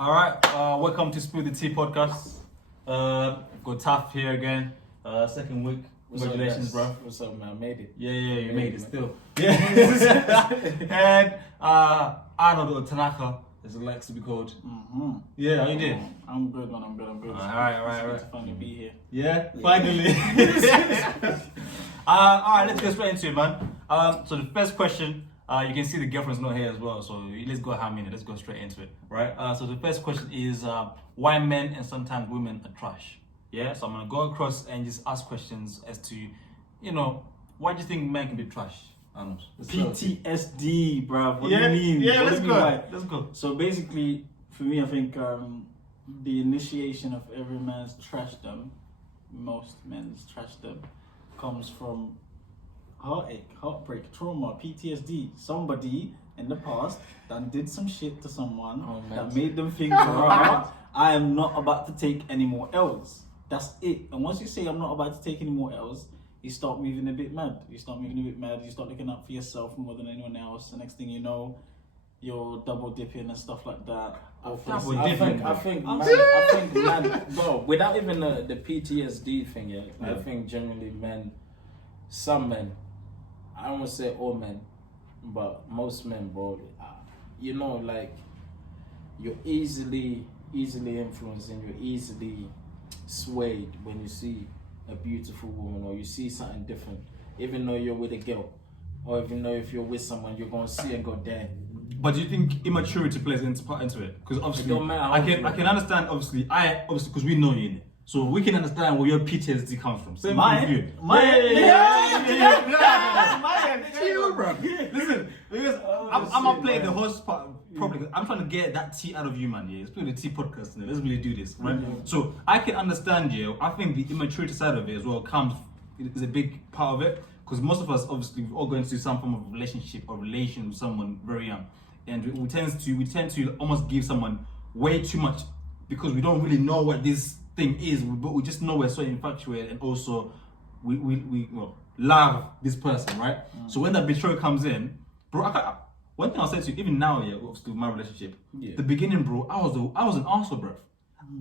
All right, welcome to Spill the Tea podcast. Got Taff here again. Second week. Congratulations, bro. What's up, man? I made it. Yeah, you made it still. Yeah. And Arnold or Tanaka, as it likes to be called. Mm-hmm. Yeah, how you doing? I'm good, man. I'm good. All right. It's fun to be here. Yeah, finally. All right, let's get straight into it, man. So the first question, you can see the girlfriend's not here as well, so let's go ham in it. Let's go straight into it, right? So the first question is why men and sometimes women are trash? Yeah, so I'm gonna go across and just ask questions as to, why do you think men can be trash? Arnold? PTSD, bruv. What do Yeah, you mean? yeah, What let's do you go. mean by- Let's go. So basically, for me, I think the initiation of every man's trashdom, most men's trashdom, comes from heartache, heartbreak, trauma, PTSD. Somebody in the past that did some shit to someone that made them think, right, I am not about to take any more L's. That's it. And once you say I'm not about to take any more L's, you start moving a bit mad. You start looking out for yourself more than anyone else. The next thing you know, you're double dipping and stuff like that. I think, man, bro, without even the PTSD thing, I think generally some men, I don't want to say all men, but most men, bro, you're easily influenced and you're easily swayed when you see a beautiful woman or you see something different, even though you're with a girl, or even though if you're with someone, you're gonna see and go, damn. But do you think immaturity plays part into it? Because obviously, It don't matter how I you can understand. Obviously, because we know you, so we can understand where your PTSD comes from. Same with you. Chill, bro. Listen, because I'm not playing the host part properly. I'm trying to get that tea out of you, man. Yeah, it's playing the tea podcast. Now. Let's really do this, right? Mm-hmm. So I can understand you. I think the immaturity side of it as well is a big part of it. Because most of us, obviously, we're all going through some form of relationship or relation with someone very young, and we tend to almost give someone way too much because we don't really know what this thing is, but we just know we're so infatuated, and also we love this person, right? So when that betrayal comes in, bro, one thing I'll say to you, even now, obviously with my relationship, the beginning, bro, I was an arsehole, bro.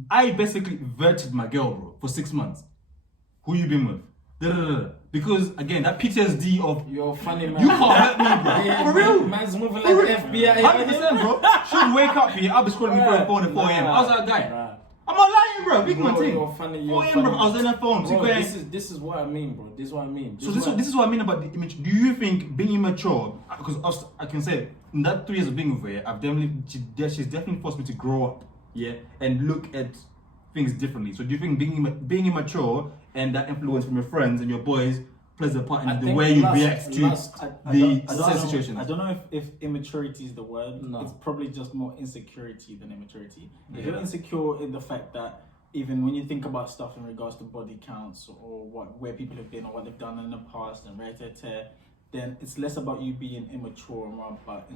I basically vetted my girl, bro, for 6 months. Who you been with? Because again, that PTSD of You're a funny man. you can't hurt me, bro. Yeah, For real, man's moving like FBI. 100%, bro. Should wake up here. I'll be scrolling my phone at 4 a.m. I was that guy. Nah. I'm not lying, bro. Big man thing. You're funny. 4 a.m., bro. I was on that phone. Bro, this is what I mean, bro. This is what I mean. So this is what I mean about the image. Do you think being immature? Because I can say in that 3 years of being with her, she's definitely forced me to grow up, and look at things differently. So do you think being immature and that influence from your friends and your boys plays a part in the way you react to the situation? I don't know if immaturity is the word. No. It's probably just more insecurity than immaturity. If you're insecure in the fact that even when you think about stuff in regards to body counts or where people have been or what they've done in the past and then it's less about you being immature and more about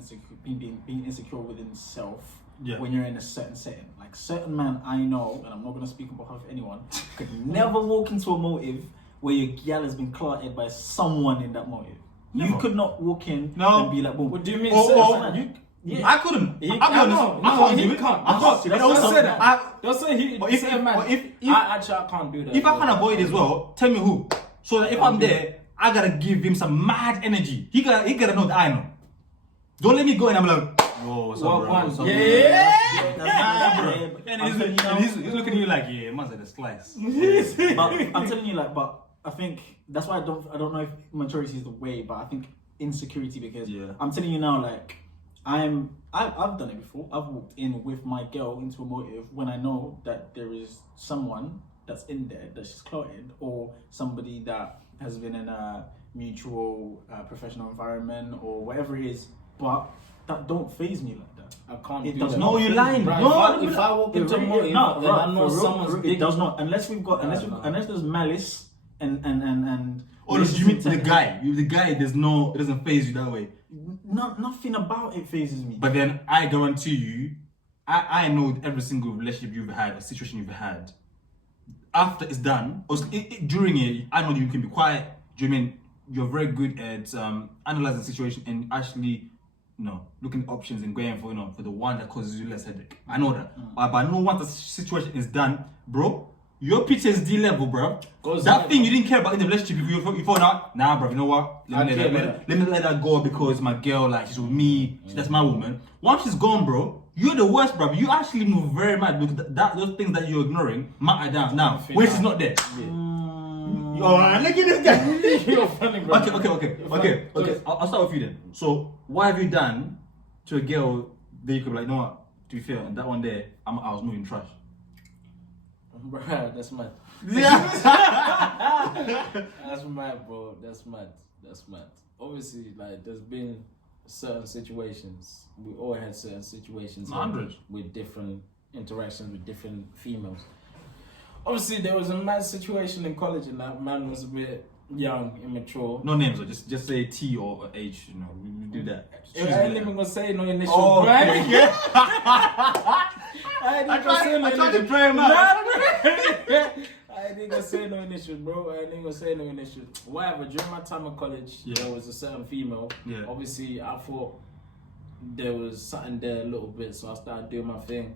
being insecure within self. Yeah. When you're in a certain setting, like certain man I know, and I'm not gonna speak on behalf of anyone, could never walk into a motive where your gal has been clotted by someone in that motive. Never. You could not walk in No. and be like, boom. What do you mean? I couldn't. He I'll be honest. I can't do it. can't. I can't. Don't Also, say that. Don't say he. But if I can't do that. if I can avoid it as well, tell me who. So that if I'm there, I gotta give him some mad energy. He gotta know that I know. Don't let me go and I'm like, whoa, what's up, bro? What's up, bro? And he's looking at you like, yeah, man's at a slice. But I'm telling you, but I think that's why I don't know if maturity is the way, but I think insecurity, because I'm telling you now, like I've done it before. I've walked in with my girl into a motive when I know that there is someone that's in there that she's clotted, or somebody that has been in a mutual professional environment or whatever it is, but that don't faze me like that. I can't It do does that. not. No, you're lying. Right, No, if I walk into a really- motive, no, then I know for real, someone's it dick. does not, unless there's malice and Or do you mean the guy? The guy, it doesn't phase you that way. nothing about it phases me. But then I guarantee you, I know every single relationship you've had, or situation you've had, after it's done, or during it, I know you can be quiet. Do you mean you're very good at analyzing the situation and actually looking at options and going for for the one that causes you less headache. I know that, but I know once the situation is done, bro. Your PTSD level, bro. That thing you didn't care about in the relationship, you thought out, nah, bro. You know what? Let me let that go because my girl, like, she's with me. That's my woman. Once she's gone, bro, you're the worst, bro. You actually move very mad because those things that you're ignoring matter down. Now, when she's not there. Oh, look at this guy. You're funny, bro. Okay. I'll start with you then. So, what have you done to a girl that you could be like, you know what? To be fair, on that one there, I was moving trash. Bruh, that's mad. Yeah. That's mad, bro. That's mad. Obviously, like, there's been certain situations. We all had certain situations with different interactions with different females. Obviously, there was a mad situation in college, and that man was a bit young, immature. No names, or just say T or H. We do that. I ain't even gonna say no initials. Oh, right? yeah. I tried to pray him out. I ain't gonna say no initials, bro. Whatever. During my time in college, there was a certain female. Yeah. Obviously, I thought there was something there a little bit, so I started doing my thing.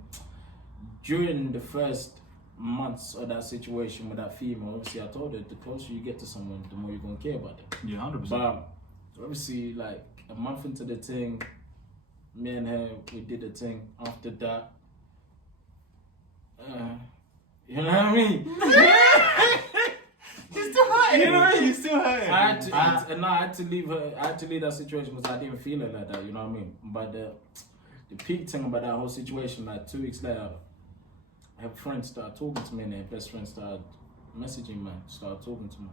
During the first months of that situation with that female, obviously, I told her the closer you get to someone, the more you're gonna care about them. Yeah, 100%. But obviously, like a month into the thing, me and her, we did the thing. After that, you know what I mean? She's still hurting. You know what I mean? You're still hurting. I had to leave her. I had to leave that situation because I didn't feel it like that. You know what I mean? But the peak thing about that whole situation, like 2 weeks later, her friends started talking to me, and her best friend started messaging me, started talking to me.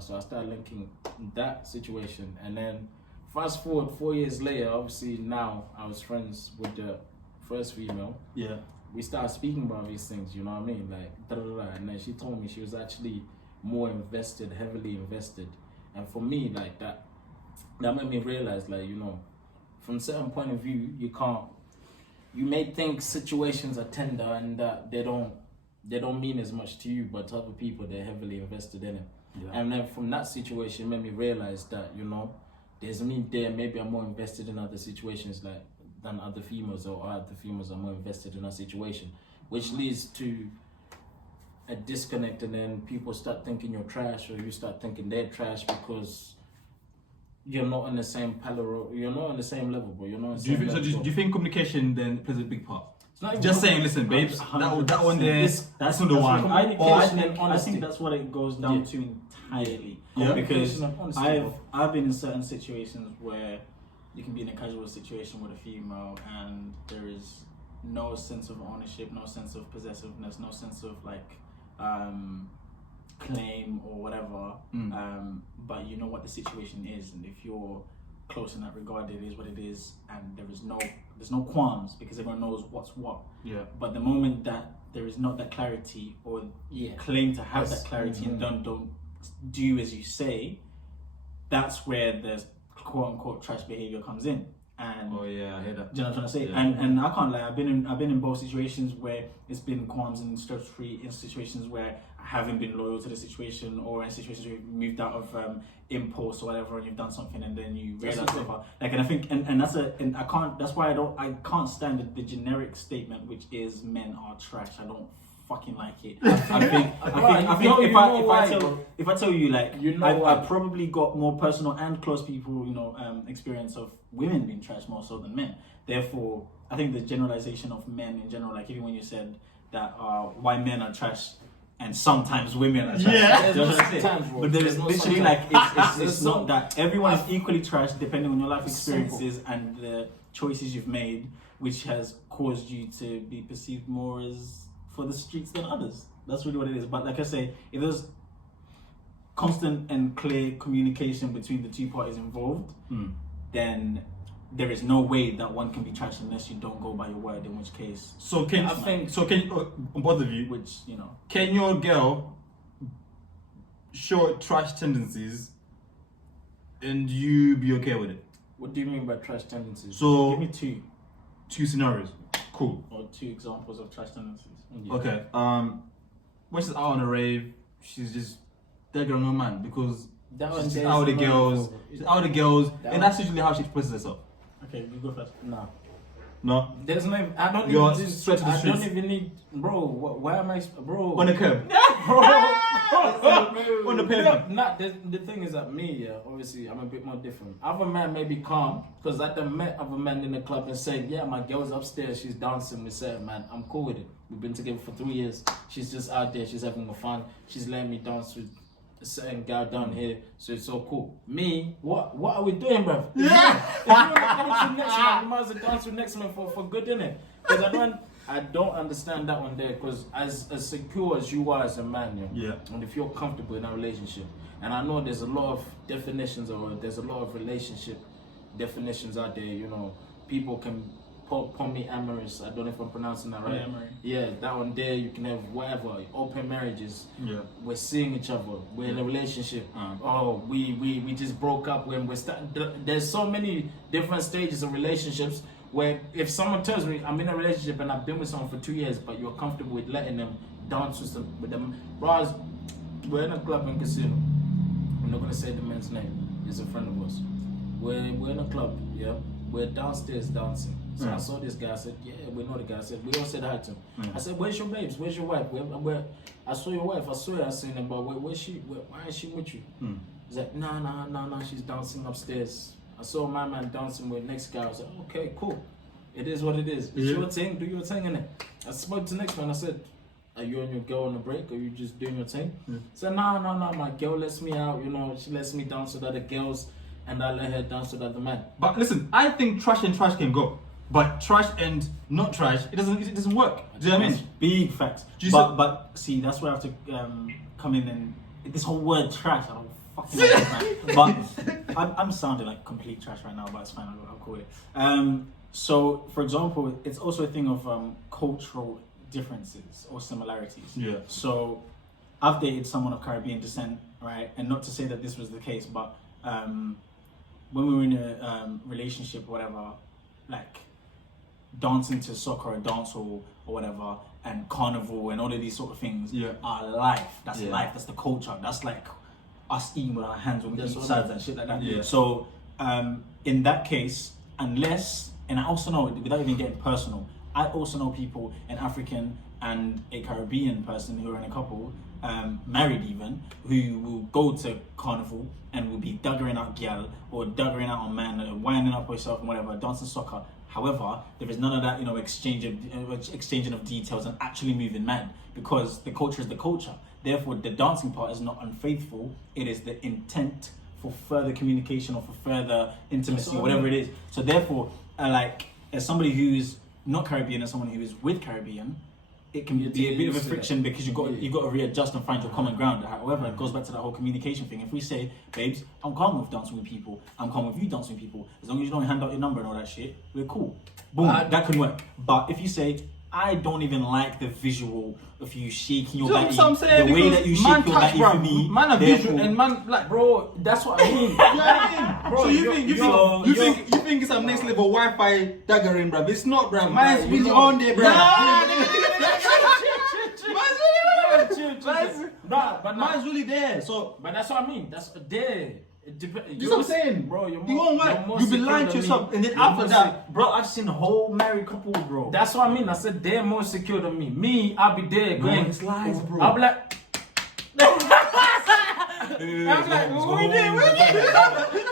So I started linking that situation, and then fast forward 4 years later, obviously now I was friends with the first female. Yeah. We started speaking about these things, you know what I mean? Like, and then she told me she was actually more invested, heavily invested. And for me, like, that made me realize, like, from a certain point of view, you may think situations are tender and that they don't mean as much to you, but to other people, they're heavily invested in it. Yeah. And then from that situation, it made me realize that, there's me there, maybe I'm more invested in other situations, like, than other females, or other females are more invested in a situation, which leads to a disconnect, and then people start thinking you're trash, or you start thinking they're trash because you're not on the same you're not on the same level, bro. You're not on the same level. Do you think communication then plays a big part? Just saying, listen, babes, that one there, that's not the one. I think that's what it goes down to entirely. Yeah. Because I've been in certain situations where you can be in a casual situation with a female and there is no sense of ownership, no sense of possessiveness, no sense of claim or whatever. But you know what the situation is, and if you're close in that regard, it is what it is, and there's no qualms because everyone knows what's what. Yeah. But the moment that there is not that clarity, or you claim to have that clarity and don't do as you say, that's where the quote unquote trash behavior comes in. And I hear that. Do you know what I'm trying to say? Yeah. And I can't lie, I've been in both situations where it's been qualms and stress-free, in situations where I haven't been loyal to the situation, or in situations where you've moved out of impulse or whatever, and you've done something and then you realize that's why I can't stand the generic statement, which is men are trash. I don't fucking like it. If I tell you, like, I probably got more personal and close people, experience of women being trash more so than men. Therefore, I think the generalization of men in general, like even when you said that why men are trash and sometimes women are trash. But there is literally it's not that everyone is equally trash depending on your life experiences and the choices you've made, which has caused you to be perceived more as for the streets than others. That's really what it is. But like I say, if there's constant and clear communication between the two parties involved, then there is no way that one can be trash unless you don't go by your word, in which case... can both of you, can your girl show trash tendencies and you be okay with it? What do you mean by trash tendencies? So give me two scenarios. Cool. Or two examples of trash tendencies. Yeah. Okay. When she's out on a rave, she's just there girl no man, because That one She's there out is with the girls. annoying. She's out with the girls, That and that's usually how she expresses herself. Okay, you go first. Nah. No, There's no. I don't You're even. straight to the I don't streets. even need, bro. Why am I, bro? on the curb, bro. on the pavement. Not the thing is that me, yeah. Obviously, I'm a bit more different. Other man may be calm because I done met other men in the club and said, yeah, my girl's upstairs, she's dancing with certain man. I'm cool with it. We've been together for 3 years. She's just out there. She's having fun. She's letting me dance with a certain guy down here, so it's so cool. Me, what are we doing, bruv? If you want to dance with next man, you might as well dance with next man for good, innit? Because I don't understand that one there. Because as secure as you are as a man, Yeah. and if you're comfortable in a relationship, and I know there's a lot of definitions or there's a lot of relationship definitions out there. You know, people can polyamorous. I don't know if I'm pronouncing that right. Polyamory. Yeah, that one there you can have whatever open marriages. Yeah. We're seeing each other. We're in a relationship. Oh, we just broke up when we're starting. There's so many different stages of relationships where if someone tells me I'm in a relationship and I've been with someone for 2 years, but you're comfortable with letting them dance with them, bros, we're in a club in casino. I'm not gonna say the man's name. He's a friend of ours. We're in a club. Yeah, we're downstairs dancing. So I saw this guy. I said, "Yeah, we know the guy." I said, "We all said hi to him." I said, "Where's your babes? Where's your wife? Where? I saw your wife. I saw her. I seen her, but where's she? Why is she with you?" He's like, "Nah. She's dancing upstairs." I saw my man dancing with next guy. I was like, "Okay, cool. It is what it is. It's your thing. Do your thing in it." I spoke to the next man. I said, "Are you and your girl on a break? Or are you just doing your thing?" He said, "No. My girl lets me out. You know, she lets me dance with other girls, and I let her dance with other men." But listen, I think trash and trash can go, but trash and not trash, it doesn't work. Do you know what I mean? Big facts. But see, that's where I have to come in and this whole word trash. I don't fucking know, man. But I'm sounding like complete trash right now, but it's fine. I'll call it. So, for example, it's also a thing of cultural differences or similarities. Yeah. So, I've dated someone of Caribbean descent, right? And not to say that this was the case, but when we were in a relationship or whatever, like dancing to soccer or dance hall or whatever, and carnival and all of these sort of things are life. That's life. That's the culture. That's like us eating with our hands when we eat salads and shit like that. Yeah. So in that case, unless, and I also know, without even getting personal, I also know people, an African and a Caribbean person who are in a couple, married even, who will go to carnival and will be daggering out gal or daggering out on man, winding up herself and whatever, dancing soccer. However, there is none of that, exchanging of details and actually moving man, because the culture is the culture. Therefore, the dancing part is not unfaithful. It is the intent for further communication or for further intimacy, or whatever it is. So therefore, as somebody who's not Caribbean and someone who is with Caribbean, it can be a bit of a friction because you've got to readjust and find your common ground. However, it goes back to that whole communication thing. If we say, babes, I'm calm with dancing with people, I'm calm with you dancing with people, as long as you don't hand out your number and all that shit, we're cool. Boom, that can work. But if you say, I don't even like the visual of you shaking your body, the way that you shake your body for me, man are visual and man like, bro, that's what I mean. Bro, so you think it's some next level Wi-Fi daggering, bruv? It's not, bruv. Mine's really on there, bruv. Mine's really there. So, but that's what I mean. That's there. You know what I'm saying, bro? You won't work. You'll be lying to yourself, and then after that, bro, I've seen a whole married couple, bro. That's what I mean. I said they're more secure than me. Me, I'll be there going. It's lies, bro. I'll be like. I'm like, what we doing?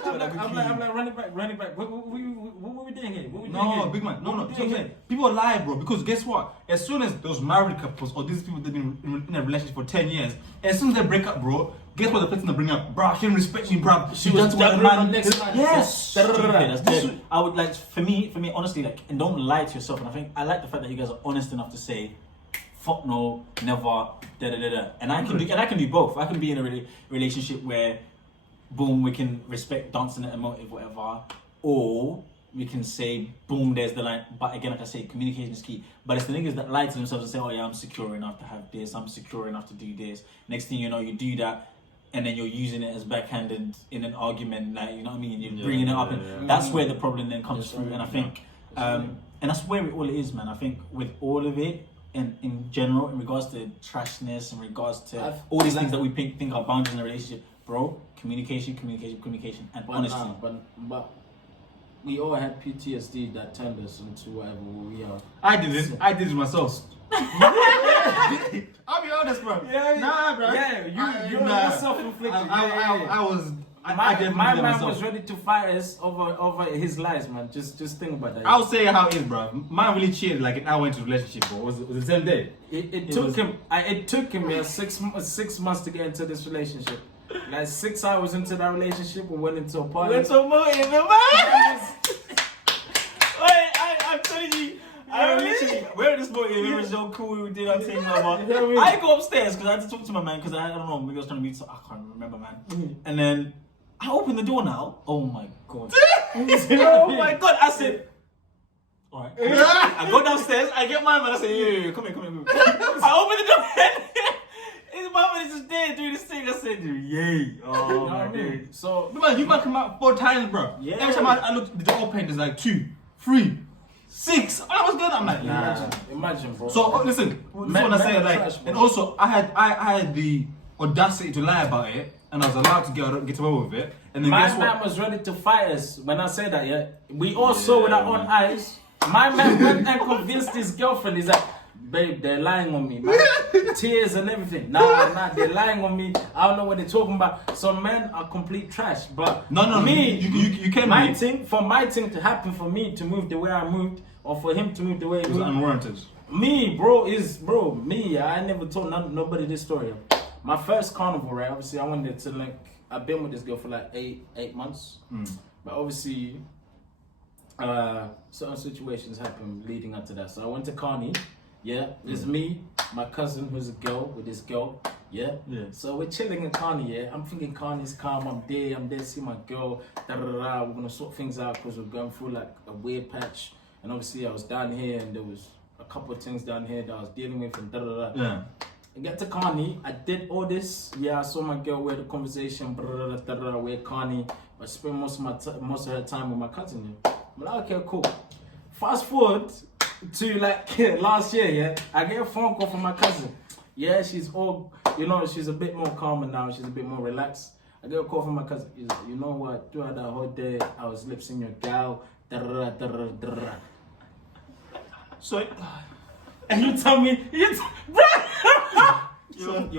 I'm like, running back. What we doing here? No, big man. No. People lie, bro. Because guess what? As soon as those married couples or these people that've been in a relationship for 10 years, as soon as they break up, bro, guess what the person they bring up? Bro, she didn't respect me, bro. She was dabbling on next man. Yes. That's dead. I would like, for me, honestly, like, and don't lie to yourself. And I think I like the fact that you guys are honest enough to say, fuck no, never, and I can do both. I can be in a relationship where, boom, we can respect dancing and emotive, whatever, or we can say, boom, there's the line. But again, like I say, communication is key. But it's the niggas that lie to themselves and say, oh yeah, I'm secure enough to have this, I'm secure enough to do this. Next thing you know, you do that, and then you're using it as backhanded in an argument, like, you know what I mean? You're bringing it up, and that's where the problem then comes through. And I think, and that's where it all is, man. I think with all of it, and in general, in regards to trashness, in regards to all these things that we think are boundaries in a relationship, bro, communication, and honesty. But we all had PTSD that turned us into whatever we are. I did it myself. I'll be honest, bro. Yeah, nah, bro. Yeah, you're self-inflicted. My man was ready to fight us over his lies, man. Just think about that. I'll say how it is, bro. Mine really cheated like an hour into the relationship, bro. Was the same day? It took him 6 months to get into this relationship. Like 6 hours into that relationship, we went into a party. Wait, I'm telling you. I literally, we're this boy, it was so cool, we did our thing, I go upstairs because I had to talk to my man because I don't know, maybe I was trying to meet, so I can't remember, man. And then I open the door now. Oh my god. Oh my god. I said, alright. I go downstairs, I get my man, I say, yeah, come here. I open the door. His mama is just there doing this thing. I said, yay. Oh my god. So, man, you might come out 4 times, bro. Yeah. Every time I look, the door open, there's like 2, 3, 6. I was good. I'm like, nah. Imagine, bro. So listen, this one I say, like, trash, and also I had the audacity to lie about it, and I was allowed to get away with it. And then my man was ready to fight us. When I say that, yeah, we all saw with our own eyes. My man went and convinced his girlfriend. He's like, babe, they're lying on me, man. Tears and everything. Nah, they're lying on me. I don't know what they're talking about. Some men are complete trash. But no, me, you can't. My thing to happen for me to move the way I moved, or for him to move the way he moved, unwarranted. Me, I never told nobody this story. My first carnival, right? Obviously, I wanted to like. I've been with this girl for like eight months, but obviously, certain situations happened leading up to that. So I went to Carney. Yeah, it's me, my cousin who's a girl with this girl. Yeah. So we're chilling in Carney. Yeah, I'm thinking Carney's calm. I'm there. See my girl. We're gonna sort things out because we're going through like a weird patch. And obviously, I was down here, and there was a couple of things down here that I was dealing with, and Yeah. I get to Carney. I did all this. Yeah, I saw my girl. We had a conversation. We're at Carney. I spent most of her time with my cousin. Yeah. I'm like, okay, cool. Fast forward to like last year. Yeah, I get a phone call from my cousin. Yeah, she's all, she's a bit more calmer now. She's a bit more relaxed. I get a call from my cousin. He's like, you know what? Throughout that whole day, I was lip-syncing your gal. So, and you tell me, your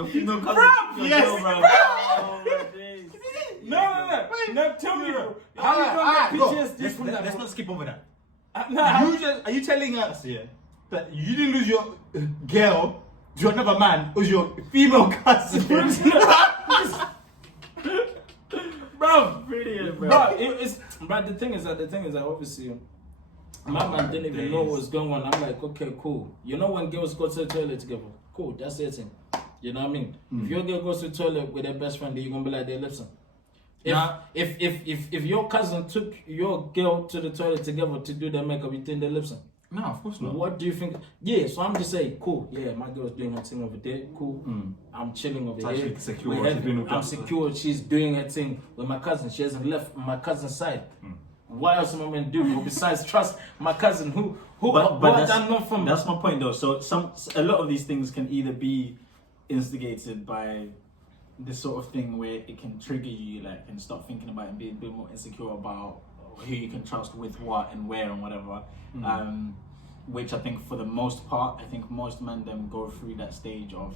female cousin, yes, girl, bro. Oh my days. No, tell me, bro. How you gonna get PTSD from that? Let's not skip over that. Nah, Are you telling us here that you didn't lose your girl to another man? It was your female cousin? Bro, brilliant, bro. But the thing is that obviously my man didn't even know what was going on. I'm like, okay, cool. You know when girls go to the toilet together, cool, that's their thing. You know what I mean? If your girl goes to the toilet with her best friend, then you're gonna be like, they listen. If your cousin took your girl to the toilet together to do their makeup, you think they listen? No, of course not. What do you think? Yeah, so I'm just saying, cool. Yeah, my girl's doing her thing over there. Cool. I'm chilling over here. I'm secure. She's doing her thing with my cousin. She hasn't left my cousin's side. What else am I going to do besides trust my cousin? But that's, I know from. That's my point, though. So a lot of these things can either be instigated by this sort of thing where it can trigger you, like, and start thinking about it and be a bit more insecure about who you can trust with what and where and whatever. Which I think for the most part, I think most men then go through that stage of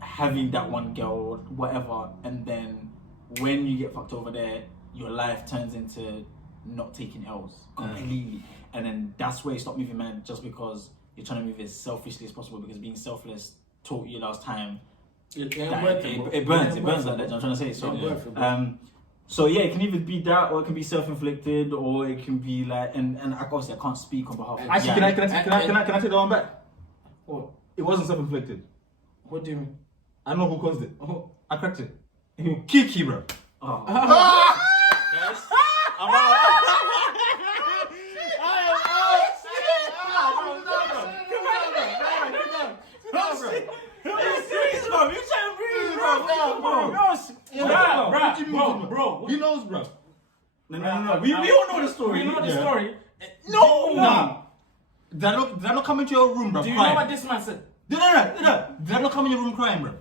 having that one girl or whatever, and then when you get fucked over there, your life turns into not taking L's completely. And then that's where you stop moving, man, just because you're trying to move as selfishly as possible, because being selfless taught you last time. It burns like that, I'm trying to say. So yeah, it can either be that, or it can be self-inflicted, or it can be like, and obviously I can't speak on behalf of. Actually, can I take that one back? What? It wasn't self-inflicted. What do you mean? I know who caused it. I cracked it. Kiki, bro. Yes. Bro. He knows, bro. No. We all know the story. We know the story. No. Nah. Did I not come into your room, bro? Do you know what this man said? No. Did I not come in your room crying, bro?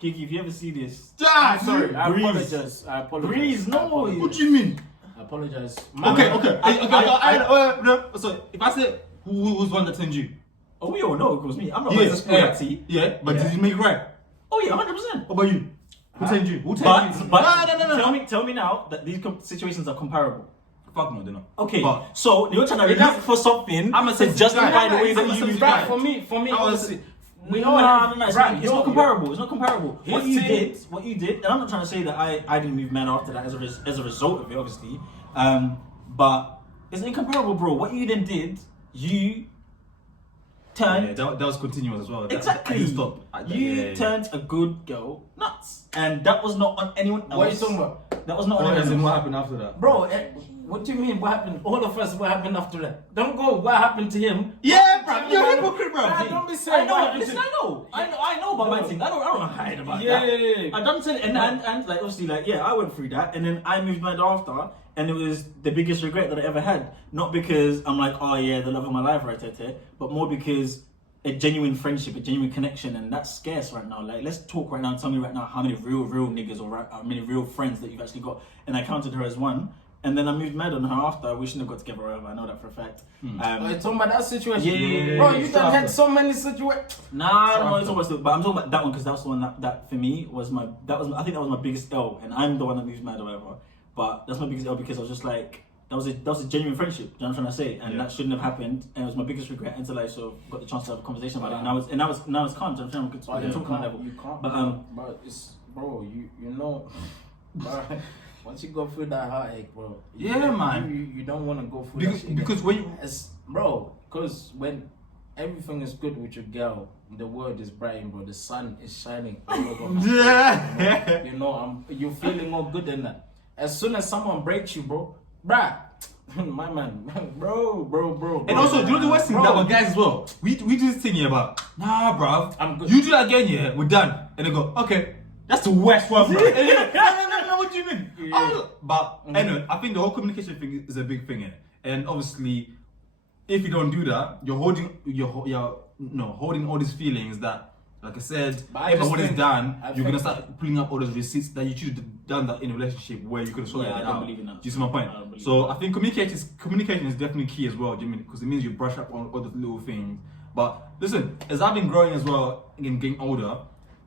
Kiki, if you ever see this, Yeah, Sorry, I Breeze. apologize. I apologize. Breeze, no. I apologize. What do you mean? I apologize. So if I say who's the one that turned you? Oh, we all know it was me. I'm not Yeah, going to spill that tea. yeah, but Yeah. did you make it right? Oh yeah, 100%. What about you? Who turned you? Who turned But, you? but No. tell me now that these situations are comparable. Fuck no, they're not. Okay, But so you're trying to look for something I'm a to sensitive justify guy. the way I'm that a you sensitive moved guy. back. For me, I was- obviously, No, it's right, not you're- comparable. It's not comparable. What His you team- did, and I'm not trying to say that I didn't move mad after that as a result of it, obviously. But it's incomparable, bro. What you then did, you turned Yeah, that was continuous as well. exactly. I didn't stop. You turned a good girl nuts, and that was not on anyone else. What are you talking about? That was not on What anyone else. happened after that? Bro, what do you mean? What happened? All of us, what happened after that? Don't go. What happened to him? Yeah, bro, you're a hypocrite, bro. Nah, don't be I saying know, what happened listen, to I know about my thing. I don't hide about Yeah, that. yeah, yeah. I done said and like obviously like yeah, I went through that and then I moved mad after and it was the biggest regret that I ever had. Not because I'm like, oh yeah, the love of my life right there, but more because a genuine friendship, a genuine connection, and that's scarce right now. Like, let's talk right now. Tell me right now how many real niggas or how many real friends that you've actually got. And I counted her as one. And then I moved mad on her after. We shouldn't have got together or whatever. I know that for a fact. Are you talking about that situation? Yeah, Bro, yeah, you yeah. done had so many situations. Nah, I don't want to talk about but I'm talking about that one because that's the one that for me was I think that was my biggest L, and I'm the one that moves mad or whatever. But that's my biggest L because I was just like that was a genuine friendship. You know what I'm trying to say, and that shouldn't have happened. And it was my biggest regret until I sort of got the chance to have a conversation about it. And now it's calm. So I'm trying to talk on that level. You can't. But it's bro. You know, bro, once you go through that heartache, bro. Yeah, man. You don't want to go through Because, that shit because when you, because when everything is good with your girl, the world is bright, bro. The sun is shining all over my face, yeah, you know, you're feeling all good in that. As soon as someone breaks you, bro, my man, bro. and also, do you know the worst thing Bro. that about guys as well? We do this thing here about, nah, bruv, I'm good. you do that again, yeah, we're done. And they go, okay, that's the worst one, bro. And they go, no, what do you mean? Yeah. Oh, but anyway, I think the whole communication thing is a big thing, yeah. And obviously, if you don't do that, you're holding all these feelings that, like I said, But I if just what is think- done, I you're gonna think- start pulling up all those receipts that you should have done that in a relationship where you could have sorted Yeah, I it don't out. believe in that. Do you see my point? I don't believe So in I think communication is definitely key as well, Jimmy, because it means you brush up on all the little things. But listen, as I've been growing as well and getting older,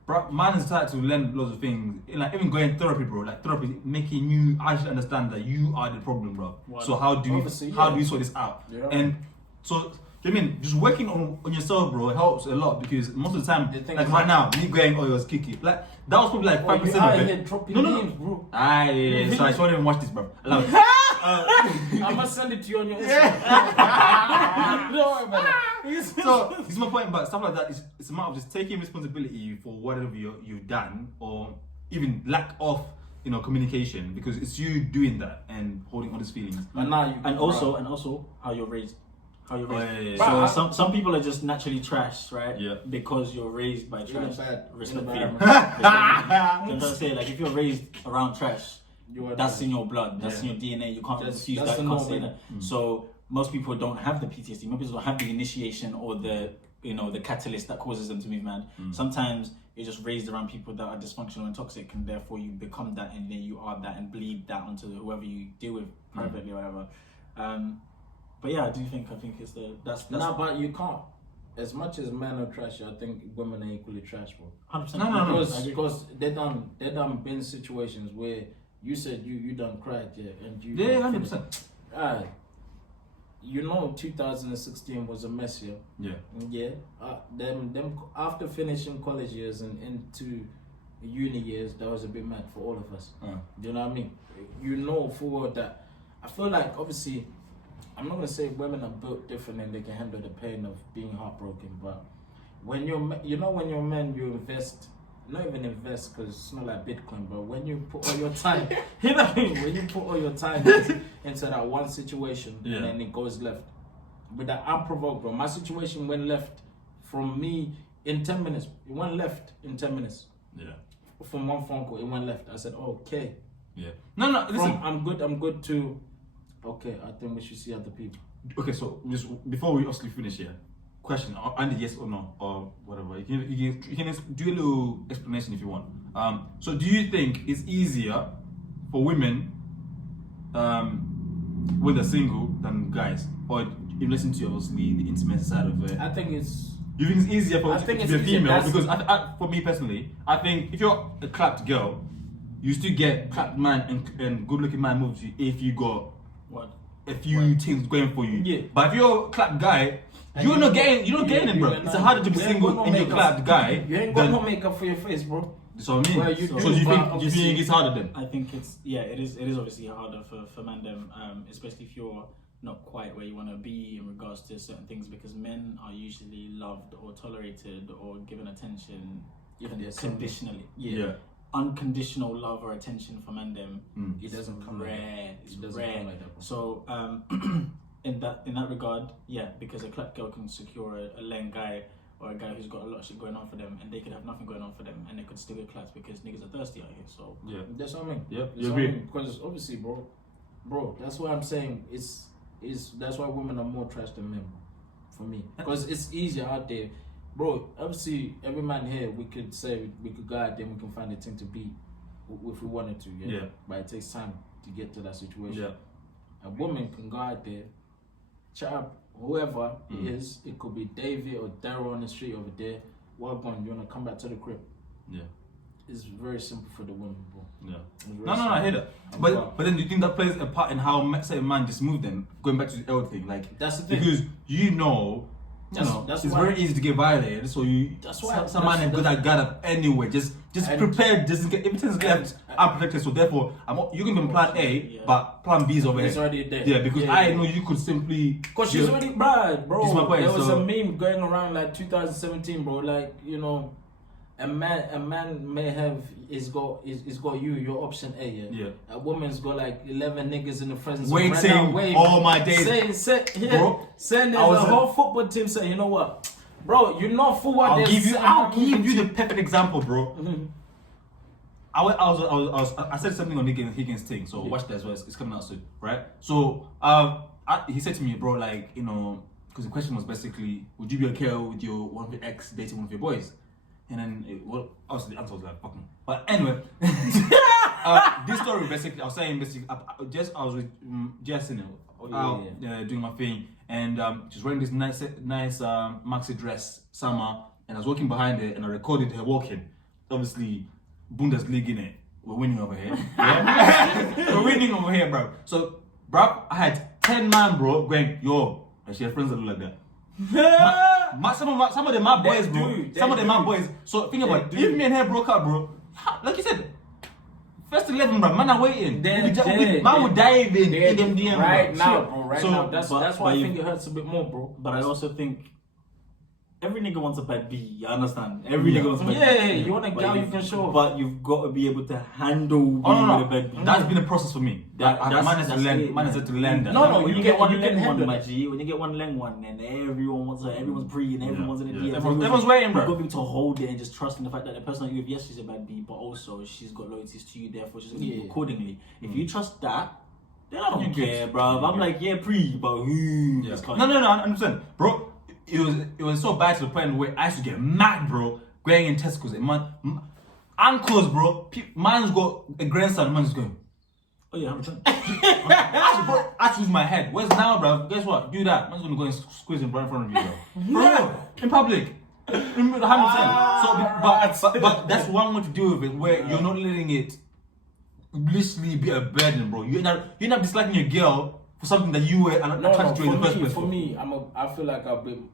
bro, man has started to learn lots of things. Like even going therapy, bro. Like therapy making you actually understand that you are the problem, bro. What? So how do you Obviously, sort this out? Yeah. And so I mean, just working on yourself, bro, helps a lot because most of the time, The thing like is right that- now, me going, oh, it was Kiki. Like that was probably like Oh, 5% you out of here it. dropping No. names, bro. Ah, yeah. So I shouldn't even watch this, bro. Allow it. I must send it to you on your Instagram. Don't worry about it. So this is my point, but stuff like that it's a matter of just taking responsibility for whatever you've done or even lack of communication because it's you doing that and holding all these feelings. But now you and also how you're raised. How you're raised. Oh, yeah. But So some people are just naturally trash, right? Yeah. Because you're raised by In a trash. bad- Respectfully. in a Respectfully. I'm trying to say, like, if you're raised around trash, You are that's the- in your blood, that's in Yeah. your DNA. You can't That's- refuse that's that. You the can't say norm, that. So most people don't have the PTSD. Most people don't have the initiation or the the catalyst that causes them to move mad. Sometimes you're just raised around people that are dysfunctional and toxic, and therefore you become that, and then you are that, and bleed that onto whoever you deal with privately or whatever. But yeah, I think it's that's Nah, but you can't. As much as men are trash, I think women are equally trash, bro. 100%. No. Because they done been situations where you said you done cried, yeah, and you Yeah, 100%. Alright. 2016 was a mess, yeah. Yeah. Them after finishing college years and into uni years, that was a bit mad for all of us. Do you know what I mean? For that, I feel like obviously, I'm not gonna say women are built different and they can handle the pain of being heartbroken, but when you're when you're a man, you invest. Not even invest because it's not like Bitcoin, but when you put all your time, you know what I mean? When you put all your time into that one situation and then it goes left. With that unprovoked, bro. My situation went left from me in 10 minutes. It went left in 10 minutes. Yeah. From one phone call, it went left. I said, okay. Yeah. No, listen. From I'm good to, okay, I think we should see other people. Okay, so just before we actually finish here, question, and yes or no, or whatever. You can do a little explanation if you want. So do you think it's easier for women when they're single than guys? Or in relation to obviously the intimate side of it? I think it's. You think it's easier for I think to it's be a easier, female? that's- Because for me personally, I think if you're a clapped girl, you still get clapped man and good looking man moves you if you got What? a few things going for you. Yeah. But if you're a clapped guy, you're not getting it, bro. It's harder to be You ain't single got no and you're makeup. clapped guy. You ain't got than- no makeup for your face, bro. That's what I mean. Well, you so do, do you but think obviously- it's harder then? I think it is obviously harder for mandem, especially if you're not quite where you want to be in regards to certain things, because men are usually loved or tolerated or given attention If they're single. conditionally. Yeah. Unconditional love or attention from mandem It doesn't come like that. rare. It's It doesn't rare. come like that, bro. So in that regard, yeah, because a clap girl can secure a lame guy or a guy who's got a lot of shit going on for them, and they could have nothing going on for them, and they could still get clapped because niggas are thirsty out here. So Yeah. That's what I mean. Yeah. That's You what I agree? mean. Because obviously, bro, that's why I'm saying that's why women are more trash than men, for me. Because it's easier out there, bro. Obviously, every man here, we could say we could go out there, and we can find a thing to beat if we wanted to. Yeah. Yeah. But it takes time to get to that situation. Yeah. A woman can go out there, chat up whoever it is. It could be David or Daryl on the street over there. Well gone. You wanna come back to the crib? Yeah. It's very simple for the woman, bro. Yeah. It's very No, I simple. hear that. But then do you think that plays a part in how say a man just moved then? Going back to the L thing, like That's the thing. because you know That's it's why- very easy to get violated. So That's why- some man ain't good at got up anyway. Just And- prepared. Just in case everything's left unprotected. So therefore, you can be in plan A, Yeah. but plan B is over It's here. already there. Yeah, because Yeah, I yeah. know you could simply. Cause she's already bad, bro. This is my point, There was so- a meme going around like 2017, bro. Like, you know, a man may have is got your option A. Yeah. Yeah. A woman's got like 11 niggas in the presence Waiting of right now, all my days. saying Bro, there's I was a whole football team saying, you know what, bro, you know for what I'll there's give you. a I'll man give moving you to- the perfect example, bro. Mhm. I said something on Higgins thing, so watch that as well. It's coming out soon, right? So he said to me, bro, like, you know, because the question was basically, would you be okay with your one of your ex dating one of your boys? And then, obviously the answer was like, fuck no. But anyway, this story basically, I was saying basically, I was with Jess in it, doing my thing, and she's wearing this nice maxi dress, summer, and I was walking behind her, and I recorded her walking. Obviously, Bundesliga in it. We're winning over here. Yeah? We're winning over here, bro. So, bro, I had 10 man, bro, going, yo, and she had friends that look like that. Some of them my boys, bro. Some of them my boys. So think about it. If me and her broke up, bro, like you said, first 11, bro, man are waiting. Man would dive in them DM right bro. now, bro. Right So, now. That's why but I you- think it hurts a bit more, bro. But I also think every nigga wants a bad B. You understand? Every nigga wants a bad Yeah, B. you want a But girl you can show. But you've got to be able to handle being Oh, with a bad B. That's been a process for me. Man has to learn that. No, when you you get get one one leng leng one, one, my my G, when you get one leng one, and everyone's pre and everyone's in the Yeah. DM. Everyone's waiting, bro. You're going to hold it and just trust in the fact that the person that you're with, yes, she's a bad B, but also she's got loyalties to you, therefore she's going to Yeah. accordingly. If you trust that, then I don't You're good. care, bro. I'm like, yeah, pre, but Yeah. it's No, 100%. Bro, it was so bad to the point where I used to get mad, bro, going in Tesco's. Uncles, bro, man's got a grandson, man's going, Oh yeah, 100%. I choose my head. Where's now, bro? Guess what? Do that. Man's gonna go and squeeze him right in front of you, bro. Bro, in public. 100%. So, but that's one way to deal with it, where you're not letting it literally be a burden, bro. You're not disliking your girl for something that you were attracted to in the first place. For me, I feel like I'm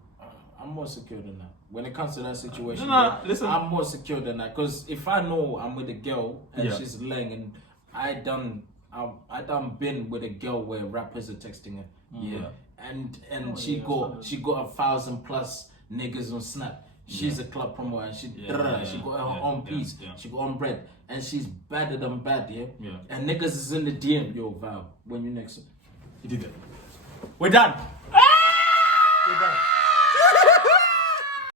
more secure than that. When it comes to that situation, No, bro, listen. I'm more secure than that. Because if I know I'm with a girl and Yeah. she's laying, and I done been with a girl where rappers are texting her, Yeah. and Oh, she yeah, got 1,000+ niggas on Snap. She's a club promoter, and she got her own piece. yeah. She got on bread, and she's badder than bad, yeah. Yeah. And niggas is in the DM, yo, Val, when you next. You did it. We're done.